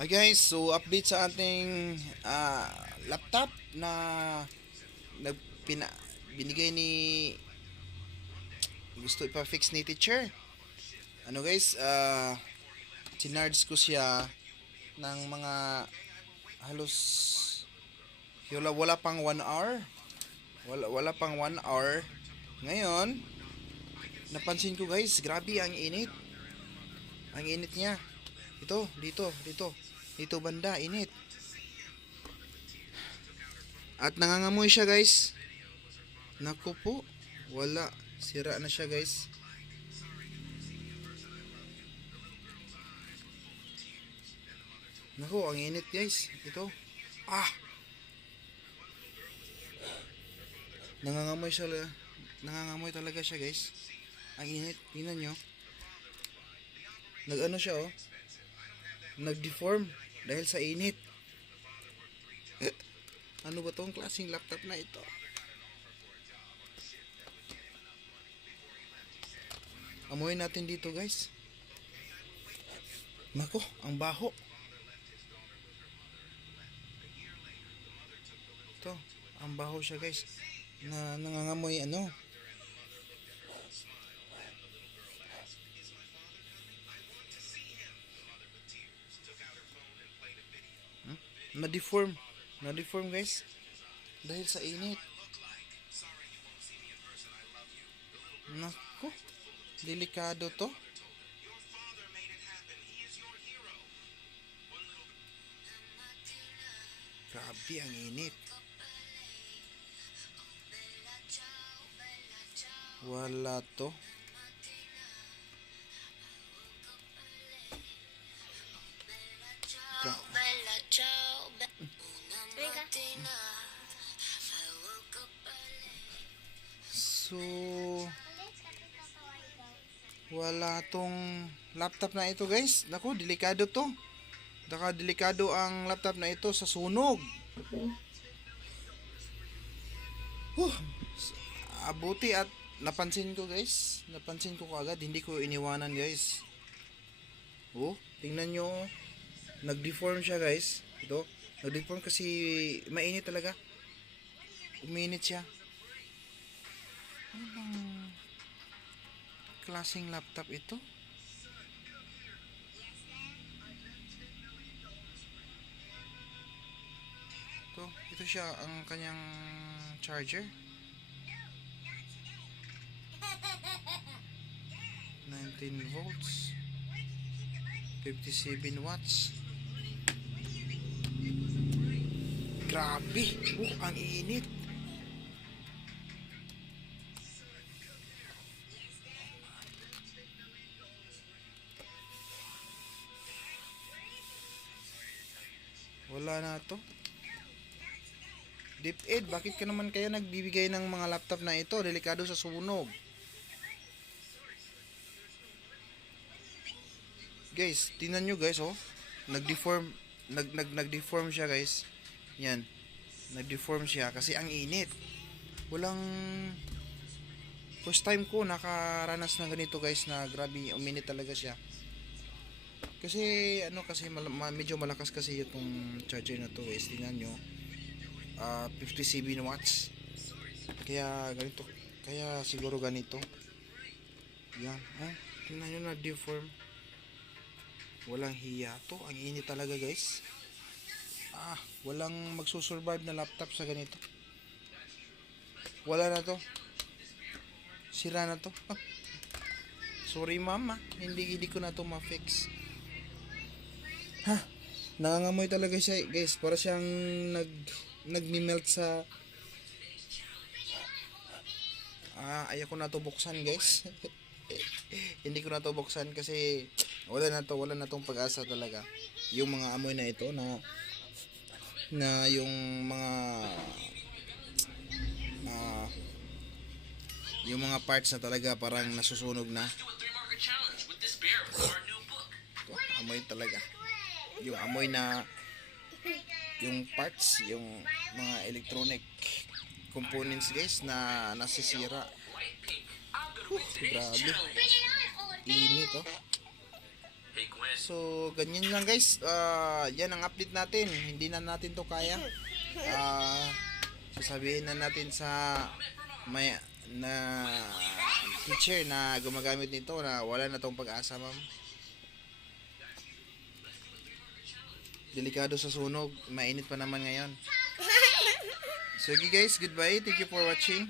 Hi guys, so update sa ating ah, laptop na nagpina binigay ni gusto ipa-fix ni teacher. Ano guys, ah chinards ko siya ng mga halos wala, wala pang 1 hour. Wala, wala pang 1 hour. Ngayon, napansin ko guys, grabe ang init. Ang init niya. Ito, dito, dito. Dito banda, init. At nangangamoy siya guys. Naku po, wala. Sira na siya guys. Naku, ang init guys. Ito. Ah! Nangangamoy siya. Nangangamoy talaga siya guys. Ang init. Tingnan nyo. Nag-ano siya oh. Nag-deform dahil sa init. Ano ba tong klaseng laptop na ito? Amoy natin dito guys. Nako, ang baho. Ito, ang baho siya guys. Na nangangamoy ano. Na-deform. Na-deform guys. Dahil sa init. Nako. Delikado to. Grabe ang init. Wala to. So, wala tong laptop na ito guys. Naku, delikado to. Daka delikado ang laptop na ito sa sunog. Huh. Abuti at napansin ko guys. Napansin ko agad. Hindi ko iniwanan guys. Oh, tingnan nyo. Nag-deform siya guys. Ito. Nag-deform kasi mainit talaga. Uminit siya. Anong klaseng laptop ito? Ito, ito siya ang kanyang charger. 19 volts. 57 watts. Grabe! Oh, ang init! Wala na to. DepEd, bakit ka naman kaya nagbibigay ng mga laptop na ito? Delikado sa sunog. Guys, tingnan nyo guys, oh. Nag-deform, nag, nag, nag-deform siya guys. Yan. Nag-deform siya kasi ang init. Walang first time ko nakaranas ng ganito guys na grabe uminit talaga siya. Kasi ano kasi mal- ma- medyo malakas kasi itong charger na to guys. Tingnan nyo. Ah, 57 watts. Kaya ganito. Kaya siguro ganito. Yan. Ah, tingnan nyo na deform. Walang hiya to. Ang init talaga guys. Ah, walang magsusurvive na laptop sa ganito. Wala na to. Sira na to. Sorry mama, hindi hindi ko na to ma-fix. Ha? Nangangamoy talaga siya, guys. Para siyang nag nagmi-melt sa Ah, ayoko na to buksan, guys. hindi ko na to buksan kasi wala na to, wala na tong pag-asa talaga. Yung mga amoy na ito na na yung mga ah, yung mga parts na talaga parang nasusunog na. amoy talaga. Yung amoy na yung parts, yung mga electronic components guys na nasisira. Grabe. Init oh. So, ganyan lang guys. Ah, yan ang update natin. Hindi na natin to kaya. Ah, sasabihin na natin sa may na teacher na gumagamit nito na wala na tong pag-asa, ma'am. Delikado sa sunog. Mainit pa naman ngayon. So, okay guys, goodbye. Thank you for watching.